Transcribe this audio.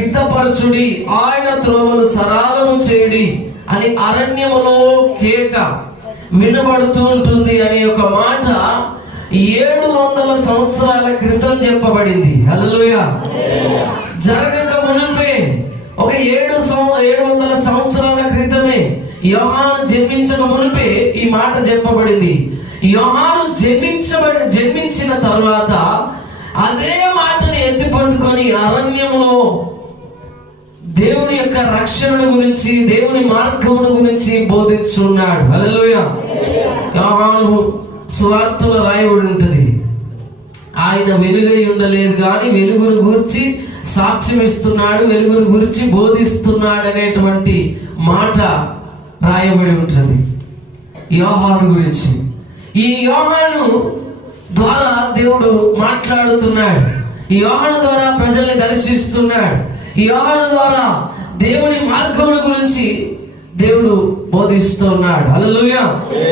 సిద్ధపరచుడి, ఆయన త్రోవలు సరళము చేయుడి అని అరణ్యములో కేక వినబడుతూ ఉంటుంది అనే ఒక మాట 700 సంవత్సరాల క్రితం చెప్పబడింది. హల్లెలూయా. జరగక మునిపే ఒక 700 సంవత్సరాల క్రితమే, యోహాను జన్మించక మునిపే ఈ మాట చెప్పబడింది. యోహాను జన్మించిన తర్వాత అదే మాటని ఎత్తిపట్టుకొని అరణ్యంలో దేవుని యొక్క రక్షణ గురించి, దేవుని మార్గముల గురించి బోధిస్తున్నాడు. హల్లెలూయా. యోహాను సువార్తలో రాయబడి ఉంటుంది, ఆయన వెలుగై ఉండలేదు కానీ వెలుగును గురించి సాక్ష్యం ఇస్తున్నాడు, వెలుగును గురించి బోధిస్తున్నాడు అనేటువంటి మాట రాయబడి ఉంటుంది యోహాను గురించి. ఈ యోహాను ద్వారా దేవుడు మాట్లాడుతున్నాడు, ఈ యోహాను ద్వారా ప్రజల్ని దర్శిస్తున్నాడు, ఈ యోహాను ద్వారా దేవుని మార్గముల గురించి దేవుడు బోధిస్తున్నాడు. హల్లెలూయా.